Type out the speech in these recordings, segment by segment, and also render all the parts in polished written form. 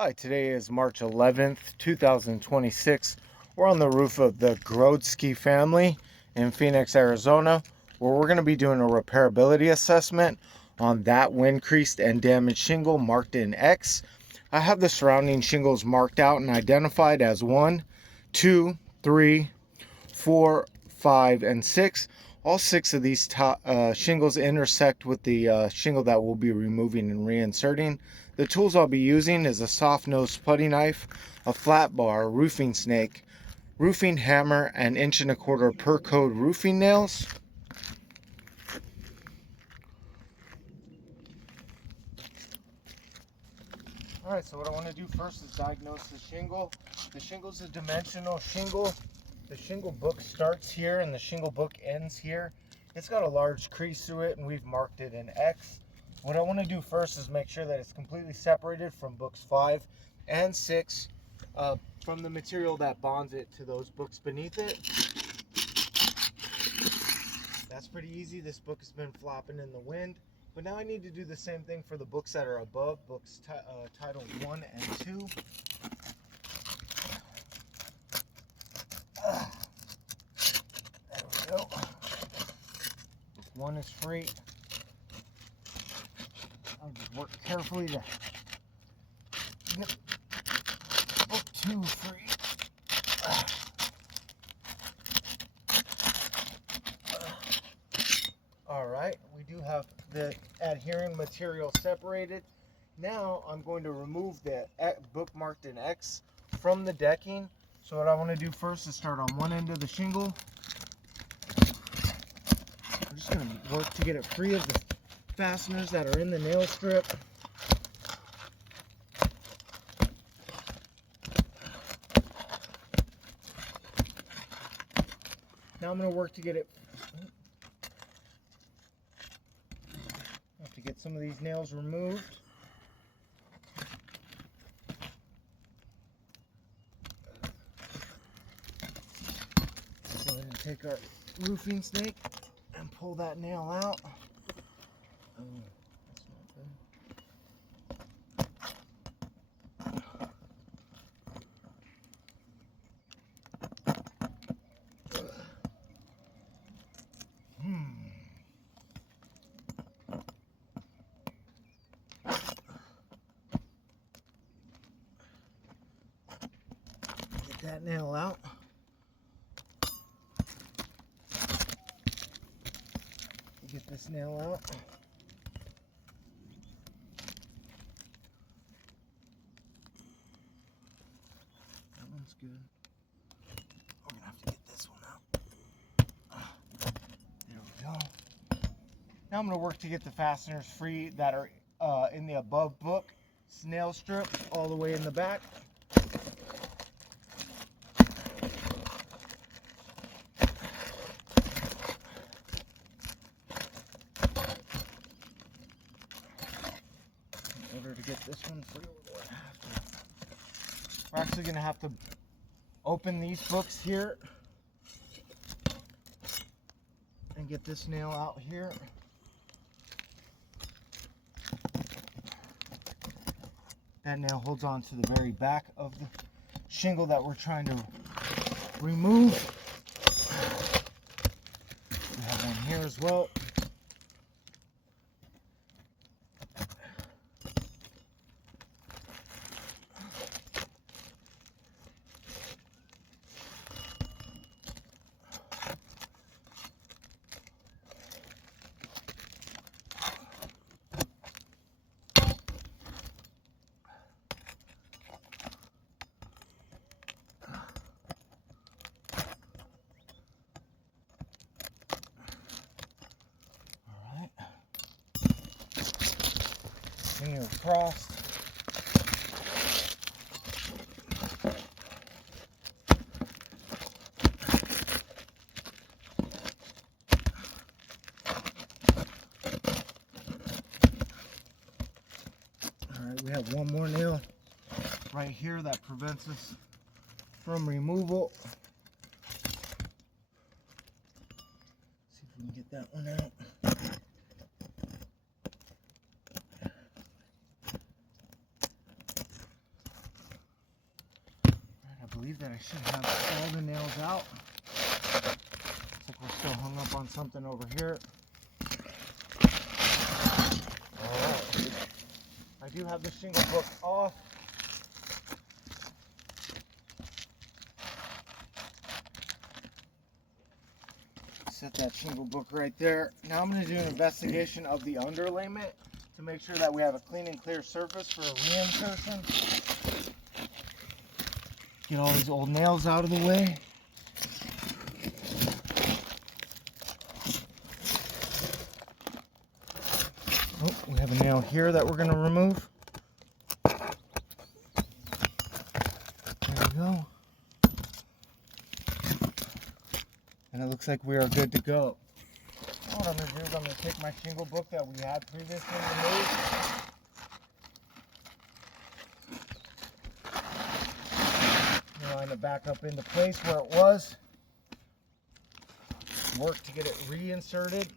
Hi, today is March 11th, 2026. We're on the roof of the Grodsky family in Phoenix, Arizona, where we're going to be doing a repairability assessment on that wind creased and damaged shingle marked in X. I have the surrounding shingles marked out and identified as 1, 2, 3, 4, 5, and 6. All 6 of these shingles intersect with the shingle that we'll be removing and reinserting. The tools I'll be using is a soft nosed putty knife, a flat bar, roofing snake, roofing hammer, and 1.25" per code roofing nails. Alright, so what I want to do first is diagnose the shingle. The shingle is a dimensional shingle. The shingle book starts here and the shingle book ends here. It's got a large crease through it and we've marked it in X. What I want to do first is make sure that it's completely separated from books 5 and 6 from the material that bonds it to those books beneath it. That's pretty easy. This book has been flopping in the wind. But now I need to do the same thing for the books that are above, books titled 1 and 2. There we go. Book 1 is free. I'll just work carefully to get book 2 free. Alright, we do have the adhering material separated. Now I'm going to remove the book marked in X from the decking. So what I want to do first is start on one end of the shingle. I'm just going to work to get it free of the fasteners that are in the nail strip. Now I'm going to work to get it. I have to get some of these nails removed. Go ahead and take our roofing snake and pull that nail out. Oh, that's not good. Get that nail out. Get this nail out. That one's good. We're gonna have to get this one out. There we go. Now I'm gonna work to get the fasteners free that are in the above book nail strip all the way in the back. In order to get this one free, we're actually going to have to open these books here and get this nail out here. That nail holds on to the very back of the shingle that we're trying to remove. We have one here as well. Continue across. Alright, we have one more nail right here that prevents us from removal. See if we can get that one out. believe that I should have all the nails out. Looks like we're still hung up on something over here. Alright. I do have the shingle book off. Set that shingle book right there. Now I'm going to do an investigation of the underlayment to make sure that we have a clean and clear surface for a reinsertion. Get all these old nails out of the way. Oh, we have a nail here that we're going to remove. There we go. And it looks like we are good to go. Now what I'm going to do is I'm going to take my shingle book that we had previously removed. Line it back up into place where it was. Work to get it reinserted.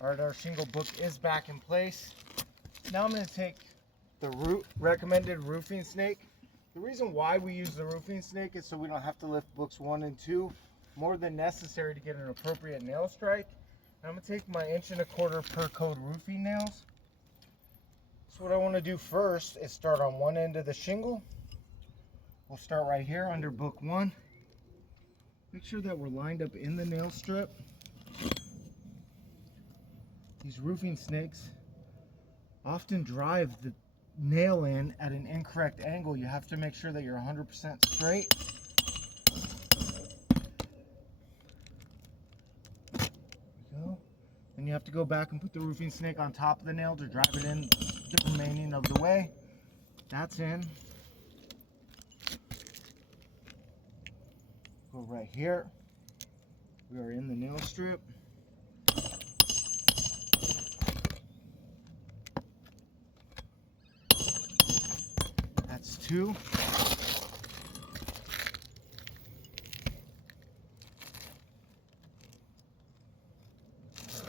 Alright, our shingle book is back in place. Now I'm going to take the recommended roofing snake. The reason why we use the roofing snake is so we don't have to lift books 1 and 2 more than necessary to get an appropriate nail strike. And I'm going to take my 1¼ inch per code roofing nails. So what I want to do first is start on one end of the shingle. We'll start right here under book 1. Make sure that we're lined up in the nail strip. These roofing snakes often drive the nail in at an incorrect angle. You have to make sure that you're 100% straight. There we go. Then you have to go back and put the roofing snake on top of the nail to drive it in the remaining of the way. That's in. Go right here. We are in the nail strip. That's 2. This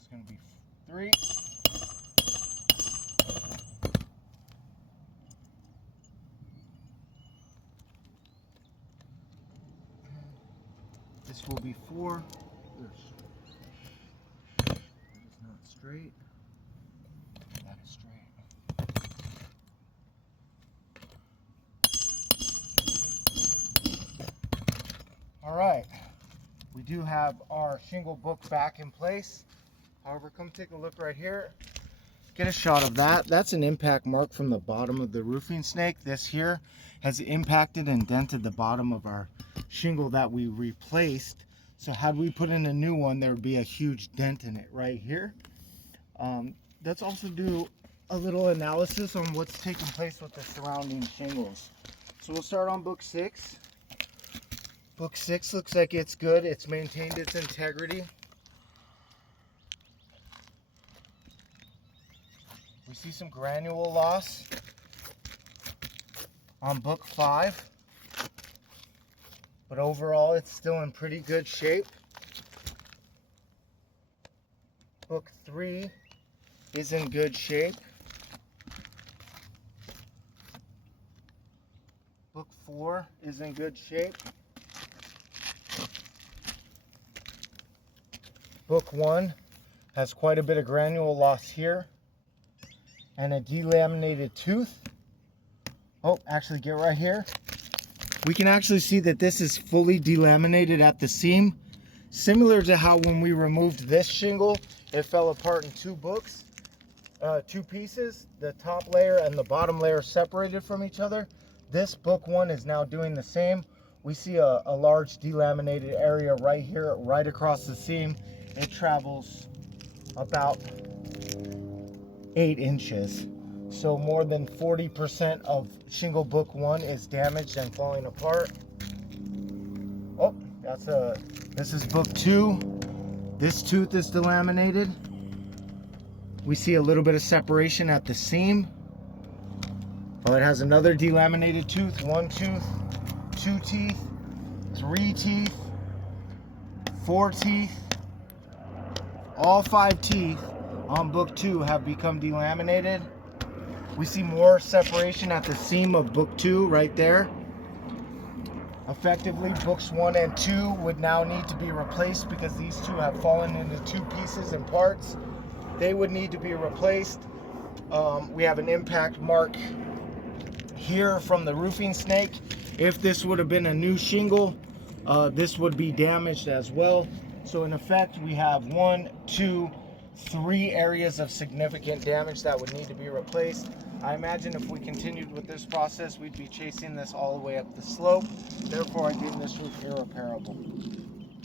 is going to be 3. This will be 4. That is not straight. That is straight. All right, we do have our shingle book back in place. However, come take a look right here. Get a shot of that. That's an impact mark from the bottom of the roofing snake. This here has impacted and dented the bottom of our shingle that we replaced. So had we put in a new one, there would be a huge dent in it right here. Let's also do a little analysis on what's taking place with the surrounding shingles. So we'll start on book 6. Book 6 looks like it's good. It's maintained its integrity. We see some granule loss on book 5. But overall, it's still in pretty good shape. Book 3 is in good shape. Book 4 is in good shape. Book 1 has quite a bit of granule loss here and a delaminated tooth. Oh, actually get right here. We can actually see that this is fully delaminated at the seam, similar to how when we removed this shingle, it fell apart in 2 books, 2 pieces, the top layer and the bottom layer separated from each other. This book 1 is now doing the same. We see a large delaminated area right here, right across the seam. It travels about 8 inches. So more than 40% of shingle book 1 is damaged and falling apart. Oh, this is book 2. This tooth is delaminated. We see a little bit of separation at the seam. Oh, it has another delaminated tooth, 1 tooth, 2 teeth. 3 teeth, 4 teeth, all 5 teeth on book 2 have become delaminated. We see more separation at the seam of book 2 right there. Effectively, books 1 and 2 would now need to be replaced because these two have fallen into 2 pieces and parts. They would need to be replaced. We have an impact mark here from the roofing snake. If this would have been a new shingle, this would be damaged as well. So in effect, we have 1, 2, 3 areas of significant damage that would need to be replaced. I imagine if we continued with this process, we'd be chasing this all the way up the slope. Therefore, I deem this roof irreparable.